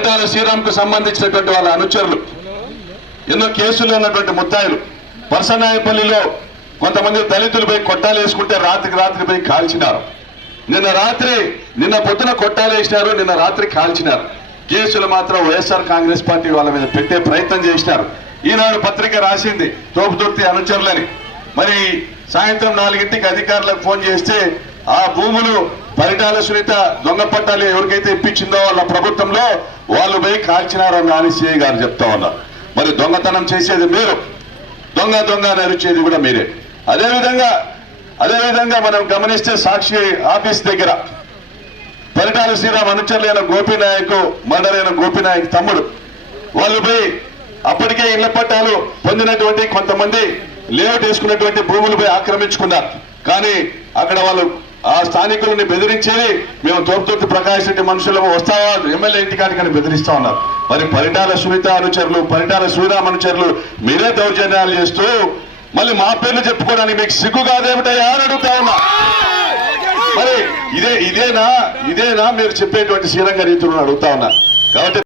పరిటాల శ్రీరామ్కు సంబంధించినటువంటి వాళ్ళ అనుచరులు ఎన్నో కేసులు ఉన్నటువంటి ముద్దాయిలు వరసనాయపల్లిలో కొంతమంది దళితులపై కొట్టాలు వేసుకుంటే రాత్రికి రాత్రి పోయి కాల్చినారు. నిన్న రాత్రి నిన్న పొద్దున కొట్టాలు వేసినారు నిన్న రాత్రి కాల్చినారు. కేసులు మాత్రం వైఎస్ఆర్ కాంగ్రెస్ పార్టీ వాళ్ళ మీద పెట్టే ప్రయత్నం చేసినారు. ఈనాడు పత్రిక రాసింది తోపుతుర్తి అనుచరులని. మరి సాయంత్రం నాలుగింటికి అధికారులకు ఫోన్ చేస్తే ఆ భూములు పరిటాల సునీత దొంగ పట్టాలు ఎవరికైతే ఇప్పించిందో వాళ్ళ ప్రభుత్వంలో వాళ్ళు పోయి కాల్చినారని అని సిఐ గారు చెప్తా ఉన్నారు. మరి దొంగతనం చేసేది మీరు. దొంగ దొంగ నరిచేది కూడా మీరే. అదేవిధంగా అదేవిధంగా మనం గమనిస్తే సాక్షి ఆఫీస్ దగ్గర పరిటాల శ్రీరామ్ అనుచరులైన గోపీనాయక్ మర్డర్ అయిన గోపీనాయక్ తమ్ముడు. వాళ్ళు పోయి అప్పటికే ఇళ్ళ పట్టాలు పొందినటువంటి కొంతమంది లేఅవుట్ వేసుకున్నటువంటి భూములపై ఆక్రమించుకున్నారు. కానీ అక్కడ వాళ్ళు ఆ స్థానికులని బెదిరించేది మేము తోపుతోటి ప్రకాష్ రెడ్డి మనుషులు వస్తావా ఎమ్మెల్యే ఇంటికాడికని బెదిరిస్తా ఉన్నారు. మరి పరిటాల సునీత అనుచరులు పరిటాల శ్రీరామ్ అనుచరులు మీరే దౌర్జన్యాలు చేస్తూ మళ్ళీ మా పేర్లు చెప్పుకోవడానికి మీకు సిగ్గు కాదేమిటయ్యా అని అడుగుతా ఉన్నా. మరి ఇదే ఇదేనా? ఇదేనా? మీరు చెప్పేటువంటి శ్రీరంగ రీతులను అడుగుతా ఉన్నా. కాబట్టి